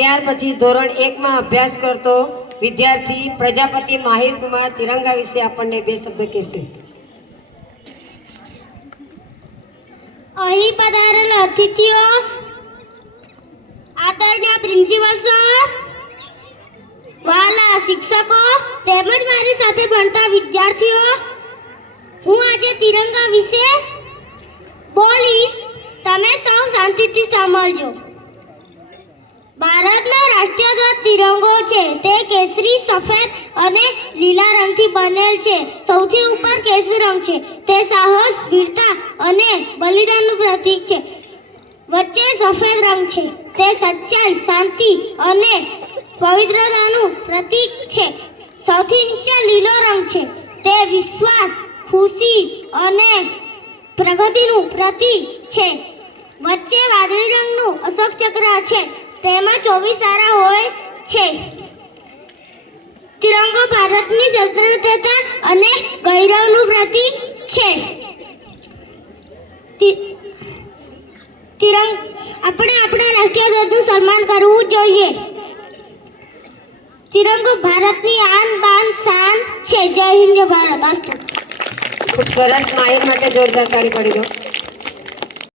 ત્યાર પછી ધોરણ 1 માં અભ્યાસ કરતો વિદ્યાર્થી પ્રજાપતિ માહિર કુમાર તિરંગા વિશે આપણને બે શબ્દ કહેશે. અહીં પધારેલ અતિથિઓ, આદરણીય પ્રિન્સિપલ સર, વાલા શિક્ષકો તેમજ મારી સાથે ભણતા વિદ્યાર્થીઓ, હું આજે તિરંગા વિશે બોલીશ. તમે સૌ શાંતિથી સાંભળજો. ભારતનો રાષ્ટ્રીય ધ્વજ તિરંગો છે. તે કેસરી, સફેદ અને લીલા રંગથી બનેલ છે. સૌથી ઉપર કેસરી રંગ છે. તે સાહસ, વીરતા અને બલિદાનનું પ્રતીક છે. વચ્ચે સફેદ રંગ છે. તે સચ્ચાઈ, શાંતિ અને પવિત્રતાનું પ્રતીક છે. સૌથી નીચે લીલો રંગ છે. તે વિશ્વાસ, ખુશી અને પ્રગતિનું પ્રતીક છે. વચ્ચે વાદળી રંગનું અશોક ચક્ર છે. તેમાં 24 તારા હોય છે. તિરંગો ભારતની સ્વતંત્રતા અને ગૌરવનું પ્રતીક છે. આપણે આપણા રાષ્ટ્રીય ધ્વજનું સન્માન કરવું જોઈએ. તિરંગો ભારતની આન બાન શાન છે. જય હિન્દ, જય ભારત. અસ્તુ. ખૂબ સરસ. માહિર માટે જોરદાર તાળી પાડી દો.